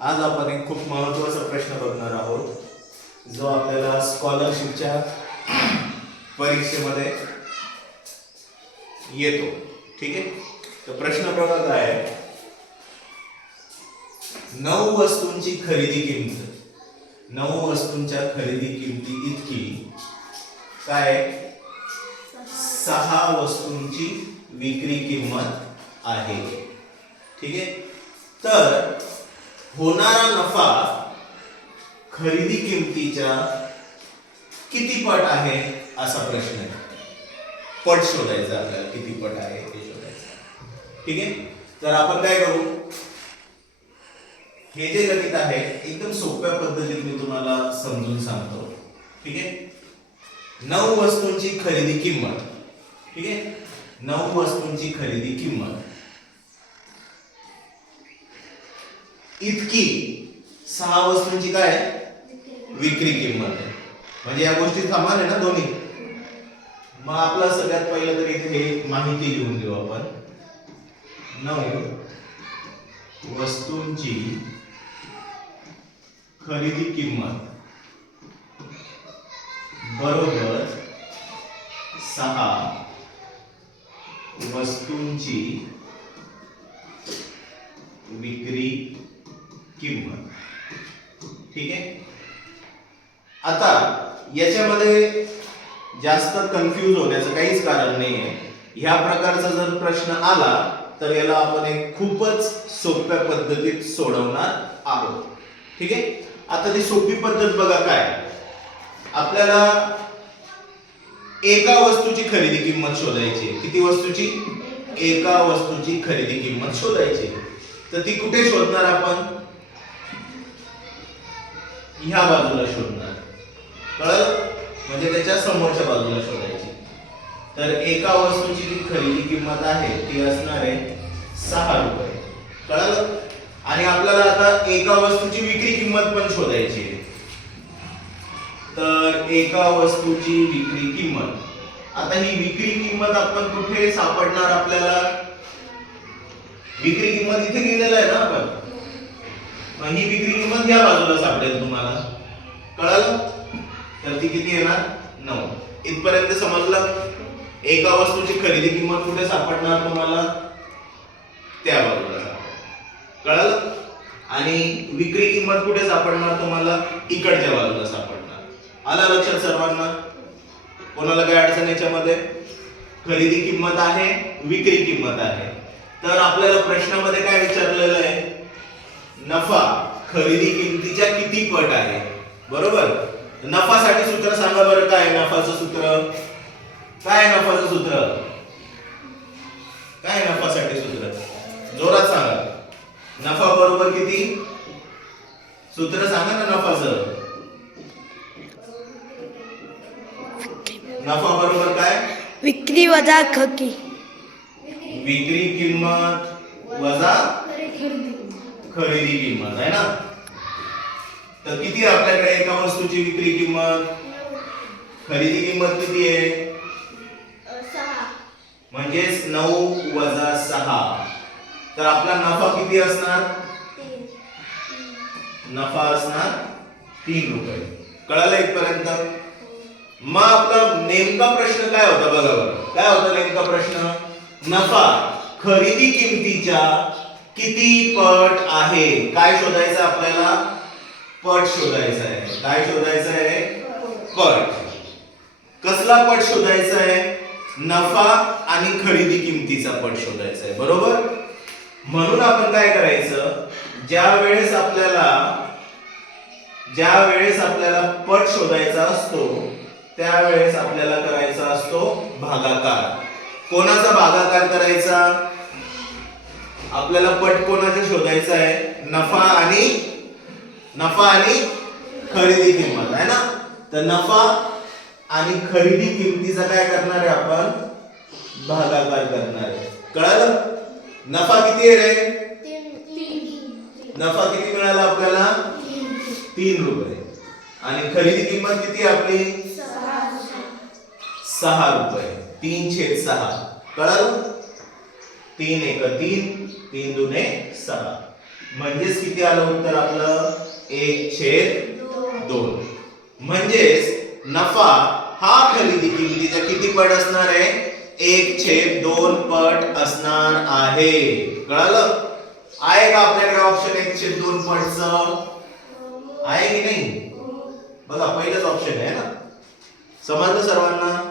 आज आपण एक खूप महत्त्वाचा प्रश्न बघणार आहोत, जो आपल्याला स्कॉलरशिपच्या परीक्षेमध्ये येतो. ठीक आहे, तर प्रश्न बघा काय आहे. 9 वस्तूंची खरेदी किंमत, 9 वस्तूंच्या खरेदी किंमती इतकी काय, 6 वस्तूंची विक्री किंमत आहे. ठीक आहे, तर होणारा नफा खरेदी किंमतीच्या किती पट आहे असा प्रश्न आहे. पट शोधायचा आपल्याला, किती पट आहे ते शोधायचं. ठीक आहे, तर आपण काय करू, हे जे गणित आहे एकदम सोप्या पद्धतीने मी तुम्हाला समजून सांगतो. ठीक आहे, 9 वस्तूंची खरेदी किंमत. ठीक आहे, 9 वस्तूंची खरेदी किंमत इतकी 6 वस्तूंची काय विक्री किंमत आहे. म्हणजे या गोष्टी समान आहे ना दोन्ही. मग आपला सगळ्यात पहिलं तर इथे हे माहिती लिहून देऊ आपण. 9 वस्तूंची खरेदी किंमत बरोबर 6 वस्तूंची विक्री किंमत. ठीक आहे, आता याच्यामध्ये जास्त कन्फ्यूज होण्याचं काहीच कारण नाही आहे. ह्या प्रकारचा जर प्रश्न आला तर याला आपण एक खूपच सोप्या पद्धतीत सोडवणार आहोत. ठीक आहे, आता ती सोपी पद्धत बघा काय. आपल्याला एका वस्तूची खरेदी किंमत शोधायची. किती वस्तूची? एका वस्तूची खरेदी किंमत शोधायची. तर ती कुठे शोधणार आपण? ह्या बाजूला शोधणार. कळलं? म्हणजे त्याच्या समोरच्या बाजूला शोधायची. तर एका वस्तूची जी खरेदी किंमत आहे ती असणार आहे 6 रुपये. कळलं? आणि आपल्याला आता एका वस्तूची विक्री किंमत पण शोधायची आहे. तर एका वस्तूची विक्री किंमत, आता ही विक्री किंमत आपण कुठे सापडणार? आपल्याला विक्री किंमत इथे लिहिलेलं आहे ना आपण. मग ही विक्री किंमत या बाजूला सापडेल तुम्हाला. कळलं? तर ती किती येणार? 9. इथपर्यंत समजलं? एका वस्तूची खरेदी किंमत कुठे सापडणार तुम्हाला? त्या बाजूला. कळलं? आणि विक्री किंमत कुठे सापडणार तुम्हाला? इकडच्या बाजूला सापडणार. आला लक्षात सर्वांना? कोणाला काय अडचण याच्यामध्ये? खरेदी किंमत आहे, विक्री किंमत आहे. तर आपल्याला प्रश्नामध्ये काय विचारलेलं आहे? नफा खरेदी किंमतीच्या किती पट आहे. बरोबर? नफासाठी सूत्र सांगा बरं. काय नफाचं सूत्र? काय नफाचं सूत्र? काय नफासाठी सूत्र? जोरात सांगा. नफा बरोबर किती? सूत्र सांगा ना नफाचं. नफा बरोबर काय? विक्री वजा खकी. विक्री किंमत वजा खरेदी किंमत आहे ना. तर किती आहे आपल्याकडे एका वस्तूची विक्री किंमत? खरेदी किंमत किती आहे? 6. म्हणजेच 9 वजा 6. तर आपला नफा किती असणार? नफा असणार 3 रुपये. कळालं इथपर्यंत? मग आपला नेमका प्रश्न काय होता बघा बरं. काय होता नेमका प्रश्न? नफा खरेदी किंमतीच्या किती पट आहे. काय शोधायचं आपल्याला? पट शोधायचा आहे. काय शोधायचं आहे? पट. कसला पट शोधायचा आहे? नफा आणि खरेदी किंमतीचा पट शोधायचा आहे. बरोबर? म्हणून आपण काय करायचं, ज्या वेळेस आपल्याला पट शोधायचा असतो त्यावेळेस आपल्याला करायचा असतो भागाकार. कोणाचा भागाकार करायचा? आपल्याला पट कोणाचा शोधायचा आहे? नफा आणि खरेदी किंमत आहे ना. तर नफा आणि खरेदी किंमतीचा काय करणार आहे आपण? भागाकार करणार आहे. कळलं? नफा किती आहे रे? 3. नफा किती मिळाला आपल्याला? 3 रुपये. आणि खरेदी किंमत किती आहे आपली? 6 रुपये. 3/6. कळलं? 3 1 3, 3 2 6. म्हणजेच किती आलं उत्तर आपलं 1/2. म्हणजेच नफा हा खरेदी किमतीच्या किती पट असणार आहे? 1/2 पट असणार आहे. कळालं? आहे का आपल्याकडे ऑप्शन 1/2 पटचं? आहे की नाही? बघा पहिलंच ऑप्शन आहे ना. समजलं सर्वांना?